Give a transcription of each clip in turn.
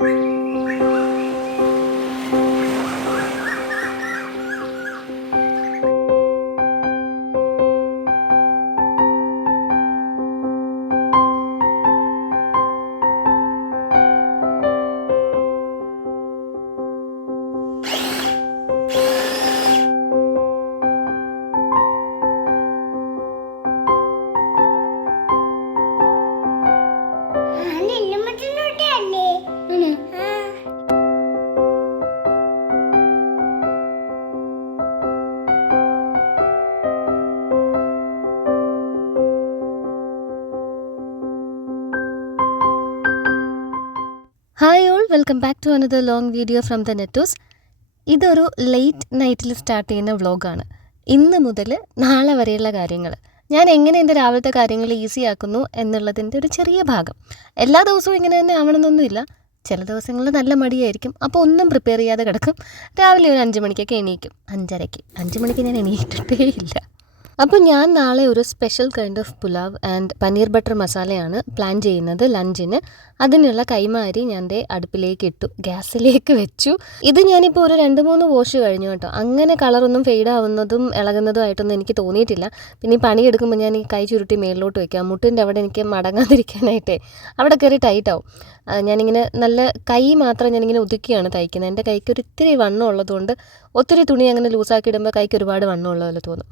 Hi all, welcome back to another long video from the Nettos. ഇതൊരു late നൈറ്റിൽ start ചെയ്യുന്ന വ്ളോഗാണ്. ഇന്ന് മുതൽ നാളെ വരെയുള്ള കാര്യങ്ങൾ ഞാൻ എങ്ങനെ എൻ്റെ രാവിലത്തെ കാര്യങ്ങൾ ഈസി ആക്കുന്നു എന്നുള്ളതിൻ്റെ ഒരു ചെറിയ ഭാഗം. എല്ലാ ദിവസവും ഇങ്ങനെ തന്നെ ആവണമെന്നൊന്നുമില്ല. ചില ദിവസങ്ങളിൽ നല്ല മടിയായിരിക്കും, അപ്പോൾ ഒന്നും പ്രിപ്പയർ ചെയ്യാതെ കിടക്കും. രാവിലെ ഒരു 5 മണിക്കൊക്കെ എണീക്കും. 5:30 5 മണിക്ക് ഞാൻ എണീറ്റിട്ടേ ഇല്ല. അപ്പോൾ ഞാൻ നാളെ ഒരു special kind of pulao and paneer butter മസാലയാണ് പ്ലാൻ ചെയ്യുന്നത് ലഞ്ചിന്. അതിനുള്ള കൈമാരി ഞാൻ അടുപ്പിലേക്ക് ഇട്ടു, ഗ്യാസിലേക്ക് വെച്ചു. ഇത് ഞാനിപ്പോൾ ഒരു 2-3 വാഷ് കഴിഞ്ഞു കേട്ടോ. അങ്ങനെ കളറൊന്നും ഫെയ്ഡ് ആവുന്നതും ഇളകുന്നതും ആയിട്ടൊന്നും എനിക്ക് തോന്നിയിട്ടില്ല. പിന്നെ ഈ പണിയെടുക്കുമ്പോൾ ഞാൻ ഈ കൈ ചുരുട്ടി മേളിലോട്ട് വയ്ക്കാം. മുട്ടിൻ്റെ അവിടെ എനിക്ക് മടങ്ങാതിരിക്കാനായിട്ടേ അവിടെ കയറി ടൈറ്റ് ആവും. ഞാനിങ്ങനെ നല്ല കൈ മാത്രം ഞാനിങ്ങനെ ഒതുക്കിയാണ് തയ്ക്കുന്നത്. എൻ്റെ കൈക്ക് ഒരു ഇത്തിരി വണ്ണം ഉള്ളതുകൊണ്ട് ഒത്തിരി തുണി അങ്ങനെ ലൂസാക്കി ഇടുമ്പോൾ കൈക്ക് ഒരുപാട് വണ്ണം ഉള്ള പോലെ തോന്നും.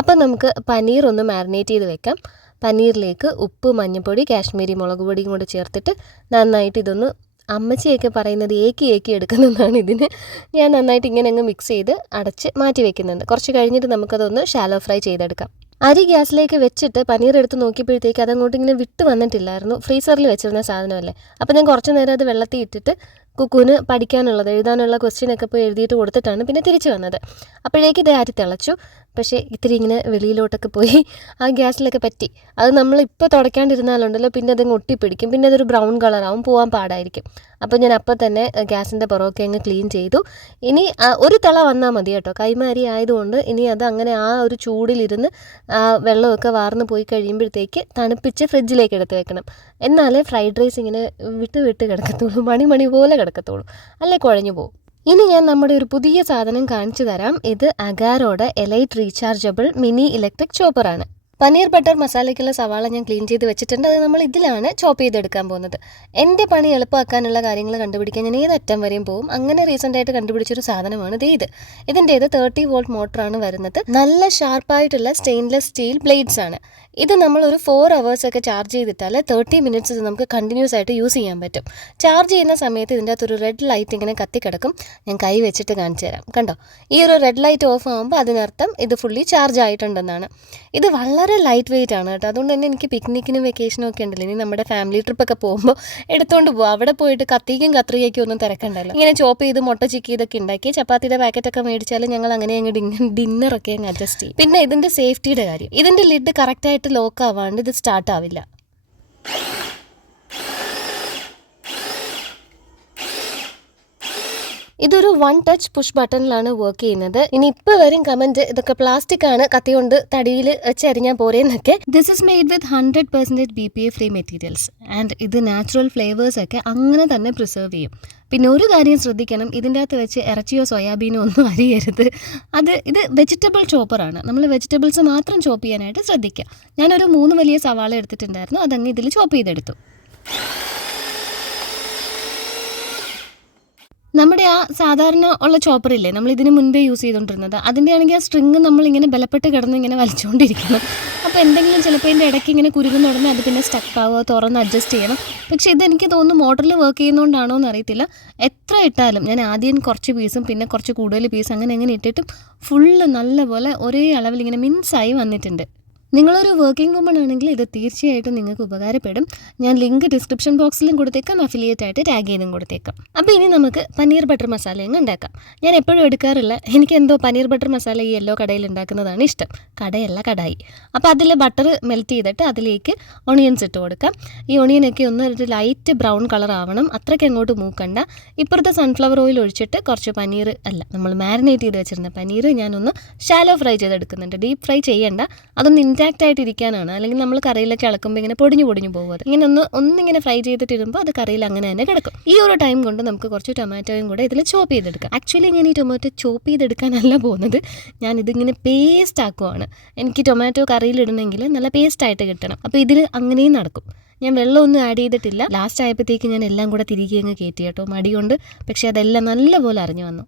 അപ്പം നമുക്ക് പനീർ ഒന്ന് മാരിനേറ്റ് ചെയ്ത് വെക്കാം. പനീറിലേക്ക് ഉപ്പ്, മഞ്ഞൾപ്പൊടി, കാശ്മീരി മുളക് പൊടിയും കൂടെ ചേർത്തിട്ട് നന്നായിട്ട് ഇതൊന്ന്, അമ്മച്ചിയൊക്കെ പറയുന്നത് ഏക്കി എടുക്കുന്നതാണ് ഇതിന്. ഞാൻ നന്നായിട്ട് ഇങ്ങനെ അങ്ങ് മിക്സ് ചെയ്ത് അടച്ച് മാറ്റി വെക്കുന്നുണ്ട്. കുറച്ച് കഴിഞ്ഞിട്ട് നമുക്കതൊന്ന് ഷാലോ ഫ്രൈ ചെയ്തെടുക്കാം. അരി ഗ്യാസിലേക്ക് വെച്ചിട്ട് പനീർ എടുത്ത് നോക്കിയപ്പോഴത്തേക്ക് അതങ്ങോട്ട് ഇങ്ങനെ വിട്ട് വന്നിട്ടില്ലായിരുന്നു. ഫ്രീസറിൽ വെച്ചിരുന്ന സാധനമല്ലേ. അപ്പോൾ ഞാൻ കുറച്ച് നേരം അത് വെള്ളത്തിൽ ഇട്ടിട്ട് കുക്കുവിന് പഠിക്കാനുള്ളത് എഴുതാനുള്ള ക്വസ്റ്റ്യനൊക്കെ പോയി എഴുതിയിട്ട് കൊടുത്തിട്ടാണ് പിന്നെ തിരിച്ചു വന്നത്. അപ്പോഴേക്ക് ഇത് ആറ്റി തിളച്ചു. പക്ഷേ ഇത്തിരി ഇങ്ങനെ വെളിയിലോട്ടൊക്കെ പോയി ആ ഗ്യാസിലൊക്കെ പറ്റി. അത് നമ്മളിപ്പോൾ തുടയ്ക്കാണ്ടിരുന്നാലുണ്ടല്ലോ പിന്നെ അതങ്ങ് ഒട്ടിപ്പിടിക്കും. പിന്നെ അതൊരു ബ്രൗൺ കളറാവും, പോകാൻ പാടായിരിക്കും. അപ്പോൾ ഞാൻ അപ്പം തന്നെ ഗ്യാസിൻ്റെ പുറമൊക്കെ അങ്ങ് ക്ലീൻ ചെയ്തു. ഇനി ഒരു തിള വന്നാൽ മതി കേട്ടോ. കൈമാരി ആയതുകൊണ്ട് ഇനി അത് അങ്ങനെ ആ ഒരു ചൂടിലിരുന്ന് ആ വെള്ളമൊക്കെ വാർന്ന് പോയി കഴിയുമ്പോഴത്തേക്ക് തണുപ്പിച്ച് ഫ്രിഡ്ജിലേക്ക് എടുത്ത് വെക്കണം. എന്നാലേ ഫ്രൈഡ് റൈസ് ഇങ്ങനെ വിട്ട് കിടക്കത്തുള്ളൂ, മണി പോലെ കിടക്കത്തുള്ളൂ, അല്ലേ കുഴഞ്ഞു പോകും. ഇനി ഞാൻ നമ്മുടെ ഒരു പുതിയ സാധനം കാണിച്ചു തരാം. ഇത് അഗാരോയുടെ എലൈറ്റ് റീചാർജബിൾ മിനി ഇലക്ട്രിക് ചോപ്പറാണ്. പനീർ ബട്ടർ മസാലയ്ക്കുള്ള സവാള ഞാൻ ക്ലീൻ ചെയ്ത് വെച്ചിട്ടുണ്ട്. അത് നമ്മൾ ഇതിലാണ് ചോപ്പ് ചെയ്തെടുക്കാൻ പോകുന്നത്. എൻ്റെ പണി എളുപ്പമാക്കാനുള്ള കാര്യങ്ങൾ കണ്ടുപിടിക്കാൻ ഞാൻ ഏതറ്റം വരെയും പോകും. അങ്ങനെ റീസെൻ്റായിട്ട് കണ്ടുപിടിച്ചൊരു സാധനമാണ് ഇതിൻ്റെ 30 വോൾട്ട് മോട്ടറാണ് വരുന്നത്. നല്ല ഷാർപ്പായിട്ടുള്ള സ്റ്റെയിൻലെസ് സ്റ്റീൽ ബ്ലേഡ്സ് ആണ്. ഇത് നമ്മളൊരു 4 hours ഒക്കെ ചാർജ് ചെയ്തിട്ടാൽ 30 minutes ഇത് നമുക്ക് കണ്ടിന്യൂസ് ആയിട്ട് യൂസ് ചെയ്യാൻ പറ്റും. ചാർജ് ചെയ്യുന്ന സമയത്ത് ഇതിൻ്റെ അകത്തൊരു റെഡ് ലൈറ്റ് ഇങ്ങനെ കത്തിക്കിടക്കും. ഞാൻ കൈ വെച്ചിട്ട് കാണിച്ചു തരാം. കണ്ടോ, ഈ ഒരു റെഡ് ലൈറ്റ് ഓഫ് ആകുമ്പോൾ അതിനർത്ഥം ഇത് ഫുള്ളി ചാർജ് ആയിട്ടുണ്ടെന്നാണ്. ഇത് വളരെ ലൈറ്റ് വെയിറ്റ് ആണ് കേട്ടോ. അതുകൊണ്ട് തന്നെ എനിക്ക് പിക്നിക്കിനും വെക്കേഷനും ഒക്കെ ഉണ്ടല്ലോ, ഇനി നമ്മുടെ ഫാമിലി ട്രിപ്പൊക്കെ പോകുമ്പോൾ എടുത്തുകൊണ്ട് പോകും. അവിടെ പോയിട്ട് കത്തിക്കും കത്രികയ്ക്കും ഒന്നും തിരക്കണ്ടല്ലോ. ഇങ്ങനെ ചോപ്പ് ചെയ്ത് മുട്ട ചിക്കി ഇതൊക്കെ ഉണ്ടാക്കി ചപ്പാത്തിയുടെ പാക്കറ്റൊക്കെ മേടിച്ചാൽ ഞങ്ങൾ അങ്ങനെ അങ്ങ് ഡിന്നറൊക്കെ അങ്ങ് അഡ്ജസ്റ്റ് ചെയ്യും. പിന്നെ ഇതിൻ്റെ സേഫ്റ്റിയുടെ കാര്യം, ഇതിൻ്റെ ലിഡ് കറക്റ്റായിട്ട് ലോക്ക് ആവാണ്ട് ഇത് സ്റ്റാർട്ട് ആവില്ല. ഇതൊരു 1 touch പുഷ് ബട്ടണിലാണ് വർക്ക് ചെയ്യുന്നത്. ഇനി ഇപ്പോൾ വരും കമൻറ്റ്, ഇതൊക്കെ പ്ലാസ്റ്റിക് ആണ്, കത്തി കൊണ്ട് തടിയിൽ വെച്ചരിഞ്ഞാൽ പോരെന്നൊക്കെ. This is made with 100% BPA free materials and ഇത് നാച്ചുറൽ ഫ്ലേവേഴ്സ് ഒക്കെ അങ്ങനെ തന്നെ പ്രിസർവ് ചെയ്യും. പിന്നെ ഒരു കാര്യം ശ്രദ്ധിക്കണം, ഇതിൻ്റെ അകത്ത് വെച്ച് ഇറച്ചിയോ സോയാബീനോ ഒന്നും അരിയരുത്. ഇത് വെജിറ്റബിൾ ചോപ്പറാണ്. നമ്മൾ വെജിറ്റബിൾസ് മാത്രം ചോപ്പ് ചെയ്യാനായിട്ട് ശ്രദ്ധിക്കുക. ഞാനൊരു 3 വലിയ സവാള എടുത്തിട്ടുണ്ടായിരുന്നു, അതങ്ങ് ഇതിൽ ചോപ്പ് ചെയ്തെടുത്തു. നമ്മുടെ ആ സാധാരണ ഉള്ള ചോപ്പറില്ലേ നമ്മൾ ഇതിന് മുൻപേ യൂസ് ചെയ്തുകൊണ്ടിരുന്നത്, അതിൻ്റെ ആണെങ്കിൽ ആ സ്ട്രിങ് നമ്മളിങ്ങനെ ബലപ്പെട്ട് കിടന്ന് ഇങ്ങനെ വലിച്ചുകൊണ്ടിരിക്കണം. അപ്പോൾ എന്തെങ്കിലും ചിലപ്പോൾ ഇതിൻ്റെ ഇടയ്ക്ക് ഇങ്ങനെ കുരുങ്ങുന്ന ഉടനെ അത് പിന്നെ സ്റ്റക്ക് ആവുക, തുറന്ന് അഡ്ജസ്റ്റ് ചെയ്യണം. പക്ഷേ ഇതെനിക്ക് തോന്നുന്നു മോട്ടറിൽ വർക്ക് ചെയ്യുന്നതുകൊണ്ടാണോ എന്ന് അറിയത്തില്ല, എത്ര ഇട്ടാലും ഞാൻ ആദ്യം കുറച്ച് പീസും പിന്നെ കുറച്ച് കൂടുതൽ പീസ് അങ്ങനെ ഇട്ടിട്ടും ഫുള്ള് നല്ലപോലെ ഒരേ അളവിൽ ഇങ്ങനെ മിൻസായി വന്നിട്ടുണ്ട്. നിങ്ങളൊരു വർക്കിംഗ് വുമൺ ആണെങ്കിൽ ഇത് തീർച്ചയായിട്ടും നിങ്ങൾക്ക് ഉപകാരപ്പെടും. ഞാൻ ലിങ്ക് ഡിസ്ക്രിപ്ഷൻ ബോക്സിലും കൊടുത്തേക്കാം, അഫിലിയേറ്റ് ആയിട്ട് ടാഗ് ചെയ്തും കൊടുത്തേക്കാം. അപ്പോൾ ഇനി നമുക്ക് പനീർ ബട്ടർ മസാല അങ്ങ് ഉണ്ടാക്കാം. ഞാൻ എപ്പോഴും എടുക്കാറില്ല, എനിക്ക് എന്തോ പനീർ ബട്ടർ മസാല ഈ യെല്ലോ കടയിൽ ഉണ്ടാക്കുന്നതാണ് ഇഷ്ടം. കടയല്ല, കടായി. അപ്പോൾ അതിൽ ബട്ടർ മെൽറ്റ് ചെയ്തിട്ട് അതിലേക്ക് ഒണിയൻസ് ഇട്ട് കൊടുക്കാം. ഈ ഒണിയനൊക്കെ ഒന്ന് ഒരു ലൈറ്റ് ബ്രൗൺ കളർ ആവണം, അത്രയ്ക്ക് അങ്ങോട്ട് മൂക്കണ്ട. ഇപ്പുറത്തെ സൺഫ്ലവർ ഓയിൽ ഒഴിച്ചിട്ട് കുറച്ച് പനീർ നമ്മൾ മാരിനേറ്റ് ചെയ്ത് വെച്ചിരുന്ന പനീർ ഞാനൊന്ന് ഷാലോ ഫ്രൈ ചെയ്തെടുക്കുന്നുണ്ട്. ഡീപ്പ് ഫ്രൈ ചെയ്യണ്ട, അതൊന്ന് ഇൻറ്റാക്റ്റ് ആയിട്ട് ഇരിക്കാനാണ്. അല്ലെങ്കിൽ നമ്മൾ കറിയിലൊക്കെ ഇളക്കുമ്പോൾ ഇങ്ങനെ പൊടിഞ്ഞു പോകും. അത് ഇങ്ങനെ ഒന്നിങ്ങനെ ഫ്രൈ ചെയ്തിട്ടിടുമ്പോൾ അത് കറിയിൽ അങ്ങനെ തന്നെ കിടക്കും. ഈ ഒരു ടൈം കൊണ്ട് നമുക്ക് കുറച്ച് ടൊമാറ്റോയും കൂടെ ഇതിൽ ചോപ്പ് ചെയ്തെടുക്കാം. ആക്ച്വലി ഞാൻ ഈ ടൊമാറ്റോ ചോപ്പ് ചെയ്തെടുക്കാനല്ല പോകുന്നത്, ഞാൻ ഇതിങ്ങനെ പേസ്റ്റ് ആക്കുവാണ്. എനിക്ക് ടൊമാറ്റോ കറിയിലിടണമെങ്കിൽ നല്ല പേസ്റ്റായിട്ട് കിട്ടണം. അപ്പോൾ ഇതിൽ അങ്ങനെയും നടക്കും. ഞാൻ വെള്ളമൊന്നും ആഡ് ചെയ്തിട്ടില്ല. ലാസ്റ്റ് ആയപ്പോഴത്തേക്ക് ഞാൻ എല്ലാം കൂടെ തിരികെ അങ്ങ് കയറ്റി കേട്ടോ, മടി കൊണ്ട്. പക്ഷേ അതെല്ലാം നല്ലപോലെ അറിഞ്ഞു വന്നു.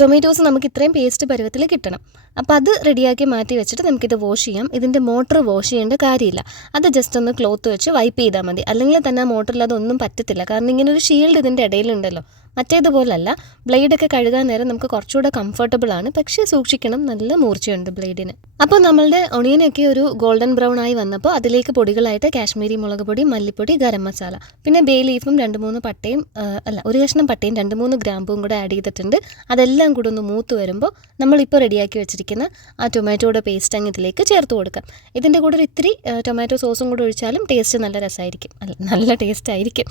ടൊമാറ്റോസ് നമുക്ക് ഇത്രയും പേസ്റ്റ് പരുവത്തിൽ കിട്ടണം. അപ്പോൾ അത് റെഡിയാക്കി മാറ്റി വെച്ചിട്ട് നമുക്കിത് വാഷ് ചെയ്യാം. ഇതിൻ്റെ മോട്ടർ വാഷ് ചെയ്യേണ്ട കാര്യമില്ല. അത് ജസ്റ്റ് ഒന്ന് ക്ലോത്ത് വെച്ച് വൈപ്പ് ചെയ്താൽ മതി. അല്ലെങ്കിൽ തന്നെ ആ മോട്ടറിൽ അതൊന്നും പറ്റത്തില്ല. കാരണം ഇങ്ങനെ ഒരു ഷീൽഡ് ഇതിൻ്റെ ഇടയിലുണ്ടല്ലോ. മറ്റേതുപോലല്ല. ബ്ലേഡൊക്കെ കഴുകാൻ നേരം നമുക്ക് കുറച്ചുകൂടെ കംഫർട്ടബിൾ ആണ്. പക്ഷേ സൂക്ഷിക്കണം, നല്ല മൂർച്ചയുണ്ട് ബ്ലേഡിന്. അപ്പോൾ നമ്മളുടെ ഒണിയനൊക്കെ ഒരു ഗോൾഡൻ ബ്രൗൺ ആയി വന്നപ്പോൾ അതിലേക്ക് പൊടികളായിട്ട് കാശ്മീരി മുളക് പൊടി, മല്ലിപ്പൊടി, ഗരം മസാല, പിന്നെ ബേ ലീഫും 2-3 പട്ടയും ഒരു കഷ്ണം പട്ടയും 2-3 ഗ്രാമ്പും കൂടെ ആഡ് ചെയ്തിട്ടുണ്ട്. അതെല്ലാം കൂടെ ഒന്ന് മൂത്ത് വരുമ്പോൾ നമ്മളിപ്പോൾ റെഡിയാക്കി വെച്ചിരിക്കുന്ന ആ ടൊമാറ്റോയുടെ പേസ്റ്റ് അങ്ങ് ഇതിലേക്ക് ചേർത്ത് കൊടുക്കാം. ഇതിൻ്റെ കൂടെ ഒരു ഇത്തിരി ടൊമാറ്റോ സോസും കൂടെ ഒഴിച്ചാലും ടേസ്റ്റ് നല്ല രസമായിരിക്കും, നല്ല ടേസ്റ്റ് ആയിരിക്കും.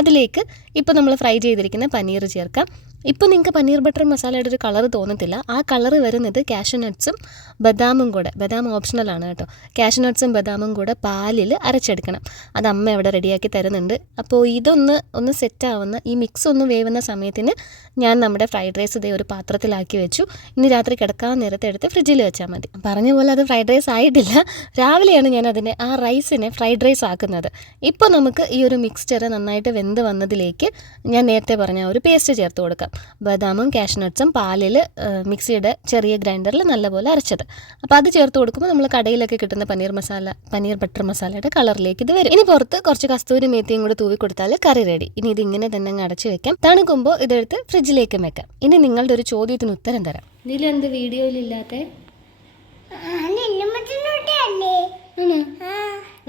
അതിലേക്ക് ഇപ്പോൾ നമ്മൾ ഫ്രൈ ചെയ്തിരിക്കുന്ന പനീർ ചേർക്കാം. ഇപ്പോൾ നിങ്ങൾക്ക് പനീർ ബട്ടർ മസാലയുടെ ഒരു കളർ തോന്നത്തില്ല. ആ കളർ വരുന്നത് കാഷ്യൂ നട്ട്സും ബദാമും കൂടെ, ബദാം ഓപ്ഷണലാണ് കേട്ടോ, കാഷ്യൂ നട്ട്സും ബദാമും കൂടെ പാലിൽ അരച്ചെടുക്കണം. അത് അമ്മ അവിടെ റെഡിയാക്കി തരുന്നുണ്ട്. അപ്പോൾ ഇതൊന്ന് സെറ്റാവുന്ന, ഈ മിക്സ് ഒന്ന് വേവുന്ന സമയത്തിന് ഞാൻ നമ്മുടെ ഫ്രൈഡ് റൈസ് ഇതേ ഒരു പാത്രത്തിലാക്കി വെച്ചു. ഇനി രാത്രി കിടക്കാൻ നേരത്തെ എടുത്ത് ഫ്രിഡ്ജിൽ വെച്ചാൽ മതി. പറഞ്ഞ പോലെ അത് ഫ്രൈഡ് റൈസ് ആയിട്ടില്ല. രാവിലെയാണ് ഞാൻ അതിനെ ആ റൈസിനെ ഫ്രൈഡ് റൈസ് ആക്കുന്നത്. ഇപ്പോൾ നമുക്ക് ഈ ഒരു മിക്സ്ചർ നന്നായിട്ട് വെന്ത് വന്നതിലേക്ക് ഞാൻ നേരത്തെ പറഞ്ഞ ഒരു പേസ്റ്റ് ചേർത്ത് കൊടുക്കാം. ബദാമും കാഷ്യൂ നട്ട്സും പാലിൽ മിക്സിയുടെ ചെറിയ ഗ്രൈൻഡറിൽ നല്ലപോലെ അരച്ചത്. അപ്പോൾ അത് ചേർത്ത് കൊടുക്കുമ്പോൾ നമ്മൾ കടയിലൊക്കെ കിട്ടുന്ന പനീർ ബട്ടർ മസാലയുടെ കളറിലേക്ക് ഇത് വരും. ഇനി പുറത്ത് കുറച്ച് കസ്തൂരി മേത്തിയും കൂടെ തൂവി കൊടുത്താൽ കറി റെഡി. ഇനി ഇതിങ്ങനെ തന്നെ അങ്ങ് അടച്ചു വെക്കാം. തണുക്കുമ്പോൾ ഇതെടുത്ത് ഫ്രിഡ്ജിലേക്കും വെക്കാം. ഇനി നിങ്ങളുടെ ഒരു ചോദ്യത്തിന് ഉത്തരം തരാം. ഇതിലെന്ത് വീഡിയോയിലില്ലാത്ത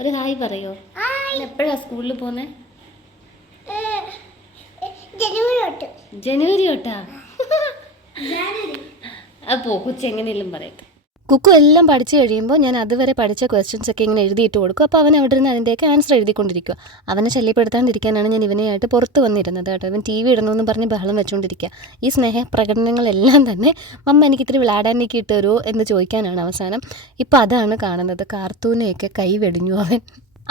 ഒരു ഹായ് പറയോ? എപ്പോഴാ സ്കൂളിൽ പോന്നെ? ജനുവരി തൊട്ടാ? അപ്പോൾ കൊച്ചെങ്ങനെയെങ്കിലും പറയട്ടെ. കുക്കു എല്ലാം പഠിച്ചു കഴിയുമ്പോൾ ഞാൻ അതുവരെ പഠിച്ച ക്വസ്റ്റ്യൻസ് ഒക്കെ ഇങ്ങനെ എഴുതിയിട്ട് കൊടുക്കും. അപ്പോൾ അവൻ അവിടെ നിന്ന് അതിൻ്റെയൊക്കെ ആൻസർ എഴുതിക്കൊണ്ടിരിക്കുക. അവനെ ശല്യപ്പെടുത്താണ്ടിരിക്കാനാണ് ഞാൻ ഇവനെയായിട്ട് പുറത്ത് വന്നിരുന്നത് കേട്ടോ. ഇവൻ TV ഇടണമെന്ന് പറഞ്ഞ് ബഹളം വെച്ചുകൊണ്ടിരിക്കുക. ഈ സ്നേഹപ്രകടനങ്ങളെല്ലാം തന്നെ മമ്മ എനിക്ക് ഇത്തിരി വിളാടാനൊക്കെ ഇട്ട് തരുമോ എന്ന് ചോദിക്കാനാണ് അവസാനം. ഇപ്പോൾ അതാണ് കാണുന്നത്. കാർട്ടൂനെയൊക്കെ കൈ വെടിഞ്ഞു അവൻ.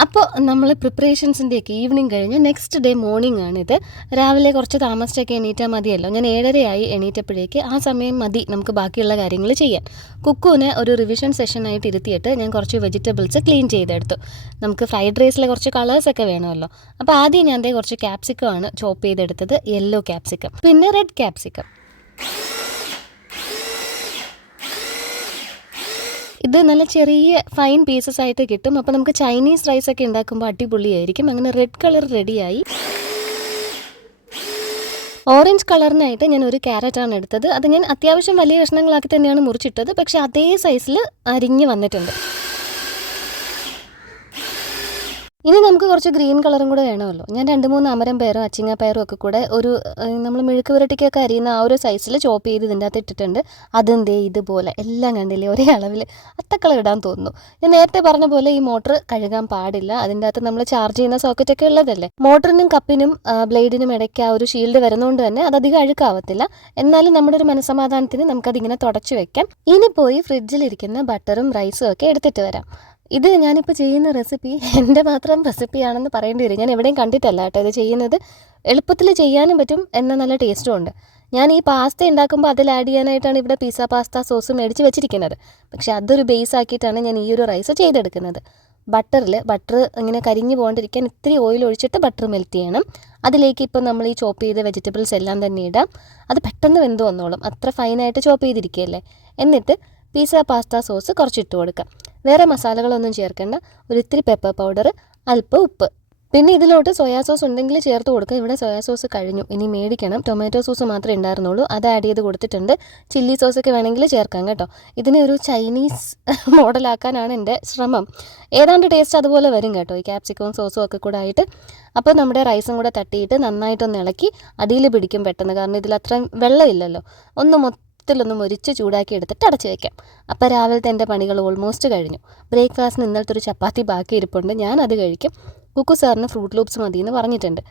അപ്പോൾ നമ്മൾ പ്രിപ്പറേഷൻസിൻ്റെയൊക്കെ ഈവനിങ് കഴിഞ്ഞ് നെക്സ്റ്റ് ഡേ മോർണിംഗ് ആണിത്. രാവിലെ കുറച്ച് താമസിച്ചൊക്കെ എണീറ്റാൽ മതിയല്ലോ. ഞാൻ 7:30 എണീറ്റപ്പോഴേക്ക് ആ സമയം മതി നമുക്ക് ബാക്കിയുള്ള കാര്യങ്ങൾ ചെയ്യാൻ. കുക്കുവിനെ ഒരു റിവിഷൻ സെഷനായിട്ട് ഇരുത്തിയിട്ട് ഞാൻ കുറച്ച് വെജിറ്റബിൾസ് ക്ലീൻ ചെയ്തെടുത്തു. നമുക്ക് ഫ്രൈഡ് റൈസിലെ കുറച്ച് കളേഴ്സൊക്കെ വേണമല്ലോ. അപ്പോൾ ആദ്യം ഞാൻ കുറച്ച് ക്യാപ്സിക്കം ആണ് ചോപ്പ് ചെയ്തെടുത്തത്. യെല്ലോ ക്യാപ്സിക്കം, പിന്നെ റെഡ് ക്യാപ്സിക്കം. ഇത് നല്ല ചെറിയ ഫൈൻ പീസസ് ആയിട്ട് കിട്ടും. അപ്പോൾ നമുക്ക് ചൈനീസ് റൈസൊക്കെ ഉണ്ടാക്കുമ്പോൾ അടിപൊളിയായിരിക്കും. അങ്ങനെ റെഡ് കളർ റെഡിയായി. ഓറഞ്ച് കളറിനായിട്ട് ഞാൻ ഒരു ക്യാരറ്റാണ് എടുത്തത്. അത് ഞാൻ അത്യാവശ്യം വലിയ കഷ്ണങ്ങളാക്കി തന്നെയാണ് മുറിച്ചിട്ടത്. പക്ഷേ അതേ സൈസിൽ അരിഞ്ഞ് വന്നിട്ടുണ്ട്. ഇനി നമുക്ക് കുറച്ച് ഗ്രീൻ കളറും കൂടെ വേണമല്ലോ. ഞാൻ 2-3 അമരം പയറും അച്ചിങ്ങ പയറും ഒക്കെ കൂടെ ഒരു നമ്മൾ മെഴുക്ക് പുരട്ടിക്കൊക്കെ അരിയുന്ന ആ ഒരു സൈസിൽ ചോപ്പ് ചെയ്ത് ഇതിൻ്റെ അകത്ത് ഇട്ടിട്ടുണ്ട്. അതെന്തേ ഇതുപോലെ എല്ലാം കണ്ടില്ലേ, ഒരേ അളവിൽ അത്തക്കളർ ഇടാൻ തോന്നുന്നു. ഞാൻ നേരത്തെ പറഞ്ഞ പോലെ ഈ മോട്ടർ കഴുകാൻ പാടില്ല. അതിൻ്റെ അകത്ത് നമ്മൾ ചാർജ് ചെയ്യുന്ന സോക്കറ്റൊക്കെ ഉള്ളതല്ലേ. മോട്ടറിനും കപ്പിനും ബ്ലേഡിനും ഇടയ്ക്ക് ആ ഒരു ഷീൽഡ് വരുന്നതുകൊണ്ട് തന്നെ അതധികം അഴുക്കാവത്തില്ല. എന്നാലും നമ്മുടെ ഒരു മനസ്സമാധാനത്തിന് നമുക്കതിങ്ങനെ തുടച്ചു വെക്കാം. ഇനി പോയി ഫ്രിഡ്ജിലിരിക്കുന്ന ബട്ടറും റൈസും ഒക്കെ എടുത്തിട്ട് വരാം. ഇത് ഞാനിപ്പോൾ ചെയ്യുന്ന റെസിപ്പി എൻ്റെ മാത്രം റെസിപ്പിയാണെന്ന് പറയേണ്ടി വരും. ഞാൻ എവിടെയും കണ്ടിട്ടല്ല കേട്ടോ ഇത് ചെയ്യുന്നത്. എളുപ്പത്തിൽ ചെയ്യാനും പറ്റും, എന്നാൽ നല്ല ടേസ്റ്റും ഉണ്ട്. ഞാൻ ഈ പാസ്ത ഉണ്ടാക്കുമ്പോൾ അതിൽ ആഡ് ചെയ്യാനായിട്ടാണ് ഇവിടെ പിസ്സ പാസ്ത സോസ് മേടിച്ച് വെച്ചിരിക്കുന്നത്. പക്ഷേ അതൊരു ബേസ് ആക്കിയിട്ടാണ് ഞാൻ ഈ ഒരു റൈസ് ചെയ്തെടുക്കുന്നത്. ബട്ടർ ഇങ്ങനെ കരിഞ്ഞു പോകാണ്ടിരിക്കാൻ ഇത്തിരി ഓയിൽ ഒഴിച്ചിട്ട് ബട്ടർ മെൽറ്റ് ചെയ്യണം. അതിലേക്ക് ഇപ്പോൾ നമ്മൾ ഈ ചോപ്പ് ചെയ്ത വെജിറ്റബിൾസ് എല്ലാം തന്നെ ഇടാം. അത് പെട്ടെന്ന് വെന്ത് വന്നോളും, അത്ര ഫൈനായിട്ട് ചോപ്പ് ചെയ്തിരിക്കുകയല്ലേ. എന്നിട്ട് പിസ്സ പാസ്ത സോസ് കുറച്ചിട്ട് കൊടുക്കാം. വേറെ മസാലകളൊന്നും ചേർക്കേണ്ട. ഒരു ഇത്തിരി പെപ്പർ പൗഡർ, അല്പം ഉപ്പ്, പിന്നെ ഇതിലോട്ട് സോയാ സോസ് ഉണ്ടെങ്കിൽ ചേർത്ത് കൊടുക്കുക. ഇവിടെ സോയാ സോസ് കഴിഞ്ഞു, ഇനി മേടിക്കണം. ടൊമാറ്റോ സോസ് മാത്രമേ ഉണ്ടായിരുന്നുള്ളൂ, അത് ആഡ് ചെയ്ത് കൊടുത്തിട്ടുണ്ട്. ചില്ലി സോസൊക്കെ വേണമെങ്കിൽ ചേർക്കാം കേട്ടോ. ഇതിനെ ഒരു ചൈനീസ് മോഡലാക്കാനാണ് എൻ്റെ ശ്രമം. ഏതാണ്ട് ടേസ്റ്റ് അതുപോലെ വരും കേട്ടോ, ഈ ക്യാപ്സിക്കവും സോസും ഒക്കെ കൂടെ ആയിട്ട്. അപ്പോൾ നമ്മുടെ റൈസും കൂടെ തട്ടിയിട്ട് നന്നായിട്ടൊന്ന് ഇളക്കി അടിയിൽ പിടിക്കും പെട്ടെന്ന്, കാരണം ഇതിൽ അത്രയും വെള്ളമില്ലല്ലോ. ഒന്ന് മൊരിച്ച് ചൂടാക്കി എടുത്തിട്ട് അടച്ച് വയ്ക്കാം. അപ്പോൾ രാവിലത്തെ എൻ്റെ പണികൾ ഓൾമോസ്റ്റ് കഴിഞ്ഞു. ബ്രേക്ക്ഫാസ്റ്റിന് ഇന്നലത്തെ ഒരു ചപ്പാത്തി ബാക്കി ഇരിപ്പുണ്ട്, ഞാൻ അത് കഴിക്കും. കുക്കു സാറിന് ഫ്രൂട്ട് ലൂപ്സ് മതി എന്ന് പറഞ്ഞിട്ടുണ്ട്.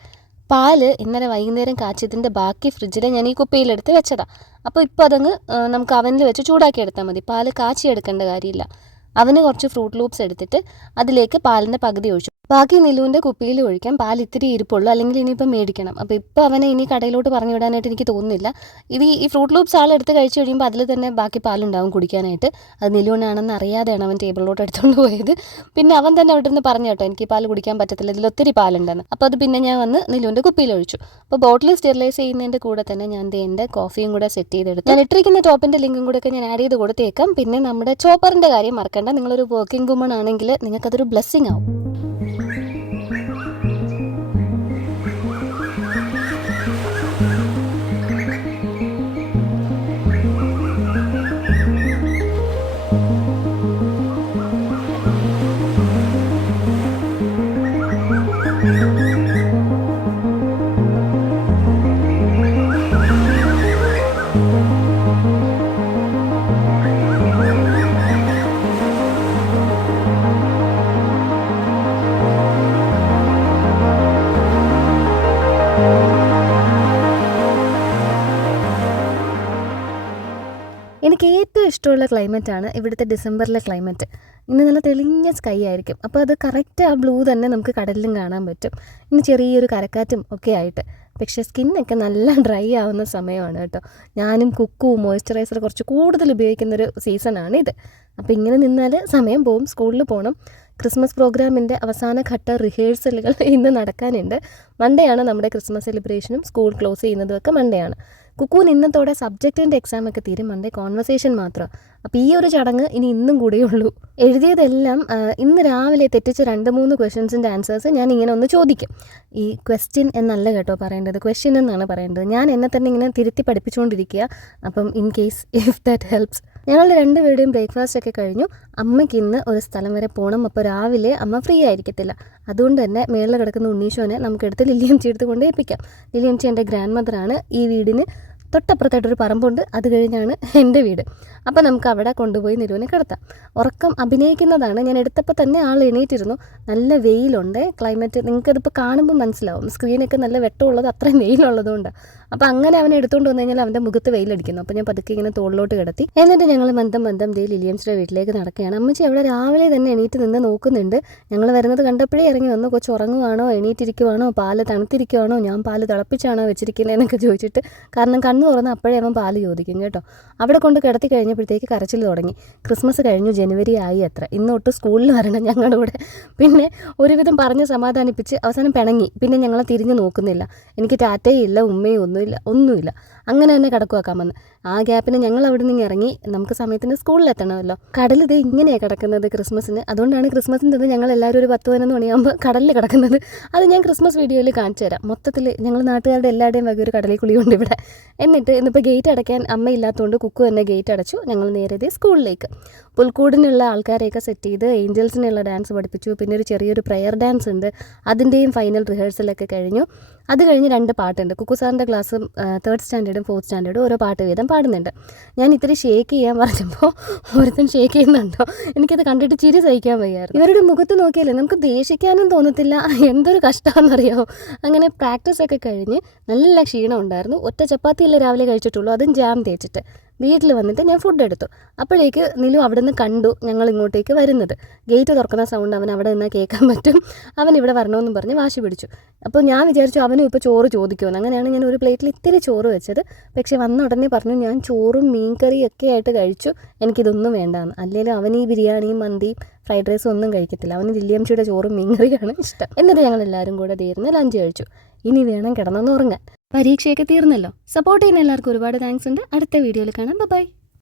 പാല് ഇന്നലെ വൈകുന്നേരം കാച്ചിയതിൻ്റെ ബാക്കി ഫ്രിഡ്ജിൽ ഞാൻ ഈ കുപ്പിയിലെടുത്ത് വെച്ചതാണ്. അപ്പോൾ ഇപ്പോൾ അതങ്ങ് നമുക്ക് അവനിൽ വെച്ച് ചൂടാക്കി എടുത്താൽ മതി. പാല് കാച്ചിയെടുക്കേണ്ട കാര്യമില്ല. അവന് കുറച്ച് ഫ്രൂട്ട് ലൂപ്സ് എടുത്തിട്ട് അതിലേക്ക് പാലിൻ്റെ പകുതി ഒഴിച്ചു. ബാക്കി നിലുവിൻ്റെ കുപ്പിയിൽ ഒഴിക്കാം. പാൽ ഇത്തിരി ഇരിപ്പുള്ളൂ, അല്ലെങ്കിൽ ഇനിയിപ്പോൾ മേടിക്കണം. അപ്പോൾ ഇപ്പോൾ അവനെ ഇനി കടയിലോട്ട് പറഞ്ഞു വിടാനായിട്ട് എനിക്ക് തോന്നുന്നില്ല. ഈ ഫ്രൂട്ട് ലൂപ്സ് ആളെടുത്ത് കഴിച്ച് കഴിയുമ്പോൾ അതിൽ തന്നെ ബാക്കി പാലുണ്ടാവും കുടിക്കാനായിട്ട്. അത് നിലുവിനാണെന്ന് അറിയാതെയാണ് അവൻ ടേബിളിലോട്ട് എടുത്തുകൊണ്ട് പോയത്. പിന്നെ അവൻ തന്നെ അവിടെ നിന്ന് പറഞ്ഞു കേട്ടോ, എനിക്ക് പാൽ കുടിക്കാൻ പറ്റത്തില്ല, ഇതിൽ ഒത്തിരി പാലുണ്ടെന്ന്. അപ്പോൾ അത് പിന്നെ ഞാൻ വന്ന് നിലുവിൻ്റെ കുപ്പിയിൽ ഒഴിച്ചു. അപ്പോൾ ബോട്ടിൽ സ്റ്റെറിലൈസ് ചെയ്യുന്നതിൻ്റെ കൂടെ തന്നെ ഞാൻ എൻ്റെ കോഫിയും കൂടെ സെറ്റ് ചെയ്തെടുത്തു. ഞാൻ ഇട്ടിരിക്കുന്ന ടോപ്പിൻ്റെ ലിങ്കും കൂടെ ഒക്കെ ഞാൻ ആഡ് ചെയ്ത് കൊടുത്തേക്കാം. പിന്നെ നമ്മുടെ ചോപ്പറിൻ്റെ കാര്യം മറക്കണ്ട. നിങ്ങളൊരു വർക്കിംഗ് വുമൺ ആണെങ്കിൽ നിങ്ങൾക്കതൊരു ബ്ലെസ്സിങ് ആവും. എനിക്ക് ഏറ്റവും ഇഷ്ടമുള്ള ക്ലൈമറ്റാണ് ഇവിടുത്തെ ഡിസംബറിലെ ക്ലൈമറ്റ്. ഇന്ന് നല്ല തെളിഞ്ഞ സ്കൈ ആയിരിക്കും. അപ്പോൾ അത് കറക്റ്റ് ആ ബ്ലൂ തന്നെ നമുക്ക് കടലിലും കാണാൻ പറ്റും. ഇന്ന് ചെറിയൊരു കരക്കാറ്റും ഒക്കെ ആയിട്ട്. പക്ഷേ സ്കിന്നൊക്കെ നല്ല ഡ്രൈ ആവുന്ന സമയമാണ് കേട്ടോ. ഞാനും കുക്കും മോയ്സ്ചറൈസർ കുറച്ച് കൂടുതൽ ഉപയോഗിക്കുന്നൊരു സീസണാണ് ഇത്. അപ്പോൾ ഇങ്ങനെ നിന്നാൽ സമയം പോവും. സ്കൂളിൽ പോകണം. ക്രിസ്മസ് പ്രോഗ്രാമിൻ്റെ അവസാന ഘട്ട റിഹേഴ്സലുകൾ ഇന്ന് നടക്കാനുണ്ട്. മൺഡേയാണ് നമ്മുടെ ക്രിസ്മസ് സെലിബ്രേഷനും സ്കൂൾ ക്ലോസ് ചെയ്യുന്നതുമൊക്കെ മൺഡേയാണ്. കുക്കുവിന് ഇന്നത്തോടെ സബ്ജക്റ്റിൻ്റെ എക്സാമൊക്കെ തീരും. മൺഡേ കോൺവെർസേഷൻ മാത്രം. അപ്പോൾ ഈ ഒരു ചടങ്ങ് ഇനി ഇന്നും കൂടിയേ ഉള്ളൂ. എഴുതിയതെല്ലാം ഇന്ന് രാവിലെ തെറ്റിച്ച 2-3 ക്വസ്റ്റ്യൻസിൻ്റെ ആൻസേഴ്സ് ഞാൻ ഇങ്ങനെ ഒന്ന് ചോദിക്കും. ഈ ക്വസ്റ്റ്യൻ എന്നല്ല കേട്ടോ പറയേണ്ടത്, ക്വസ്റ്റ്യൻ എന്നാണ് പറയേണ്ടത്. ഞാൻ എന്നെ തന്നെ ഇങ്ങനെ തിരുത്തി പഠിപ്പിച്ചുകൊണ്ടിരിക്കുക. അപ്പം in case if that helps. ഞങ്ങളുടെ 2 പേരുടെയും ബ്രേക്ക്ഫാസ്റ്റ് ഒക്കെ കഴിഞ്ഞു. അമ്മയ്ക്ക് ഇന്ന് ഒരു സ്ഥലം വരെ പോകണം. അപ്പോൾ രാവിലെ അമ്മ ഫ്രീ ആയിരിക്കത്തില്ല. അതുകൊണ്ട് തന്നെ മേളിൽ കിടക്കുന്ന ഉണ്ണീശോനെ നമുക്കെടുത്ത് ലില്ലിയമ്മച്ചി എടുത്ത് കൊണ്ട് ഏൽപ്പിക്കാം. ലില്ലിയമ്മച്ചി എൻ്റെ ഗ്രാൻഡ് മദറാണ്. ഈ വീടിന് തൊട്ടപ്പുറത്തായിട്ടൊരു പറമ്പുണ്ട്, അത് കഴിഞ്ഞാണ് എൻ്റെ വീട്. അപ്പോൾ നമുക്ക് അവിടെ കൊണ്ടുപോയി നിലുവിനെ കിടത്താം. ഉറക്കം അഭിനയിക്കുന്നതാണ്. ഞാൻ എടുത്തപ്പോൾ തന്നെ ആൾ എണീറ്റിരുന്നു. നല്ല വെയിലുണ്ട് ക്ലൈമറ്റ്. നിങ്ങൾക്കതിപ്പോൾ കാണുമ്പോൾ മനസ്സിലാവും. സ്ക്രീനൊക്കെ നല്ല വെട്ടമുള്ളത് അത്രയും വെയിലുള്ളതുകൊണ്ട്. അപ്പോൾ അങ്ങനെ അവനെ എടുത്തുകൊണ്ട് വന്നു കഴിഞ്ഞാൽ അവൻ്റെ മുഖത്ത് വെയിലടിക്കുന്നു. അപ്പോൾ ഞാൻ പതുക്കെ ഇങ്ങനെ തോളിലോട്ട് കിടത്തി. എന്നിട്ട് ഞങ്ങൾ മന്ദം ദേ ലില്ലിയംസിൻ്റെ വീട്ടിലേക്ക് നടക്കുകയാണ്. അമ്മച്ചി അവിടെ രാവിലെ തന്നെ എണീറ്റ് നിന്ന് നോക്കുന്നുണ്ട്. ഞങ്ങൾ വരുന്നത് കണ്ടപ്പോഴേ ഇറങ്ങി വന്നു. കൊച്ചു ഉറങ്ങുവാണോ, എണീറ്റിരിക്കുവാണോ, പാല് തണുത്തിരിക്കുവാണോ, ഞാൻ പാല് തിളപ്പിച്ചാണോ വെച്ചിരിക്കുന്നതെന്നൊക്കെ ചോദിച്ചിട്ട്. കാരണം കണ്ണ് തുറന്ന് അപ്പോഴേ അവൻ പാല് ചോദിക്കും കേട്ടോ. അവിടെ കൊണ്ട് കിടത്തി കഴിഞ്ഞപ്പോഴത്തേക്ക് കരച്ചിൽ തുടങ്ങി. ക്രിസ്മസ് കഴിഞ്ഞു, ജനുവരി ആയി അത്ര. ഇന്നൊട്ട് സ്കൂളിൽ വരണം ഞങ്ങളുടെ കൂടെ. പിന്നെ ഒരുവിധം പറഞ്ഞ് സമാധാനിപ്പിച്ച് അവസാനം പിണങ്ങി. പിന്നെ ഞങ്ങളെ തിരിഞ്ഞ് നോക്കുന്നില്ല. എനിക്ക് ടാറ്റയും ഇല്ല, ഉമ്മയും ഒന്നുമില്ല. അങ്ങനെ തന്നെ കിടക്കുവാക്കാമെന്ന്. ആ ഗ്യാപ്പിന് ഞങ്ങൾ അവിടെ നിന്ന് ഇറങ്ങി. നമുക്ക് സമയത്തിന് സ്കൂളിലെത്തണമല്ലോ. കടൽ ഇത് ഇങ്ങനെയാണ് കിടക്കുന്നത് ക്രിസ്മസിന്. അതുകൊണ്ടാണ് ക്രിസ്മസിൻ്റെ ഞങ്ങൾ എല്ലാവരും ഒരു 10-11 മണിയാകുമ്പോൾ കടലിൽ കിടക്കുന്നത്. അത് ഞാൻ ക്രിസ്മസ് വീഡിയോയിൽ കാണിച്ചു തരാം. മൊത്തത്തിൽ ഞങ്ങൾ നാട്ടുകാരുടെ എല്ലാവരുടെയും വക ഒരു കടലിൽ കുളിയുണ്ട് ഇവിടെ. എന്നിട്ട് ഇന്നിപ്പോൾ ഗേറ്റ് അടയ്ക്കാൻ അമ്മയില്ലാത്തതുകൊണ്ട് കുക്കു തന്നെ ഗേറ്റ് അടച്ചു. ഞങ്ങൾ നേരെ സ്കൂളിലേക്ക്. പുൽക്കൂടിനുള്ള ആൾക്കാരെയൊക്കെ സെറ്റ് ചെയ്ത് ഏഞ്ചൽസിനുള്ള ഡാൻസ് പഠിപ്പിച്ചു. പിന്നെ ഒരു ചെറിയൊരു പ്രെയർ ഡാൻസ് ഉണ്ട്, അതിൻ്റെയും ഫൈനൽ റിഹേഴ്സലൊക്കെ കഴിഞ്ഞു. അത് കഴിഞ്ഞ് 2 പാട്ടുണ്ട്. കുക്കു സാറിൻ്റെ ക്ലാസ്സും 3rd സ്റ്റാൻഡേർഡും 4th സ്റ്റാൻഡേർഡും ഓരോ പാട്ട് വീതം പാടുന്നുണ്ട്. ഞാൻ ഇത്തിരി ഷേക്ക് ചെയ്യാൻ പറഞ്ഞപ്പോൾ ഒരുത്തൻ ഷേക്ക് ചെയ്യുന്നുണ്ടോ, എനിക്കത് കണ്ടിട്ട് ചിരി സഹിക്കാൻ വയ്യായിരുന്നു. ഇവരുടെ മുഖത്ത് നോക്കിയാലേ നമുക്ക് ദേഷിക്കാനും തോന്നത്തില്ല. എന്തൊരു കഷ്ടമാണെന്നറിയാമോ. അങ്ങനെ പ്രാക്ടീസൊക്കെ കഴിഞ്ഞ് നല്ല ക്ഷീണം ഉണ്ടായിരുന്നു. ഒറ്റ ചപ്പാത്തിയല്ലേ രാവിലെ കഴിച്ചിട്ടുള്ളൂ, അതും ജാം തേച്ചിട്ട്. വീട്ടിൽ വന്നിട്ട് ഞാൻ ഫുഡ് എടുത്തു. അപ്പോഴേക്ക് നിലു അവിടെ നിന്ന് കണ്ടു ഞങ്ങൾ ഇങ്ങോട്ടേക്ക് വരുന്നത്. ഗേറ്റ് തുറക്കുന്ന സൗണ്ട് അവൻ അവിടെ നിന്നാൽ കേൾക്കാൻ പറ്റും. അവൻ ഇവിടെ വരണമെന്നും പറഞ്ഞ് വാശി പിടിച്ചു. അപ്പോൾ ഞാൻ വിചാരിച്ചു അവനും ഇപ്പോൾ ചോറ് ചോദിക്കുമെന്ന്. അങ്ങനെയാണ് ഞാൻ ഒരു പ്ലേറ്റിൽ ഇത്തിരി ചോറ് വെച്ചത്. പക്ഷേ വന്ന ഉടനെ പറഞ്ഞു ഞാൻ ചോറും മീൻകറിയും ഒക്കെ ആയിട്ട് കഴിച്ചു, എനിക്കിതൊന്നും വേണ്ടാന്ന്. അല്ലെങ്കിൽ അവൻ ഈ ബിരിയാണിയും മന്തിയും ഫ്രൈഡ് റൈസും ഒന്നും കഴിക്കത്തില്ല. അവന് ലില്ലിയംച്ചിയുടെ ചോറും മീൻകറിയാണ് ഇഷ്ടം. എന്നിട്ട് ഞങ്ങൾ എല്ലാവരും കൂടെ തീർന്ന് ലഞ്ച് കഴിച്ചു. ഇനി വേണം കിടന്നൊന്ന് ഉറങ്ങാൻ. പരീക്ഷയൊക്കെ തീർന്നല്ലോ. സപ്പോർട്ട് ചെയ്യുന്ന എല്ലാവർക്കും ഒരുപാട് താങ്ക്സ് ഉണ്ട്. അടുത്ത വീഡിയോയിൽ കാണാം. ബൈ.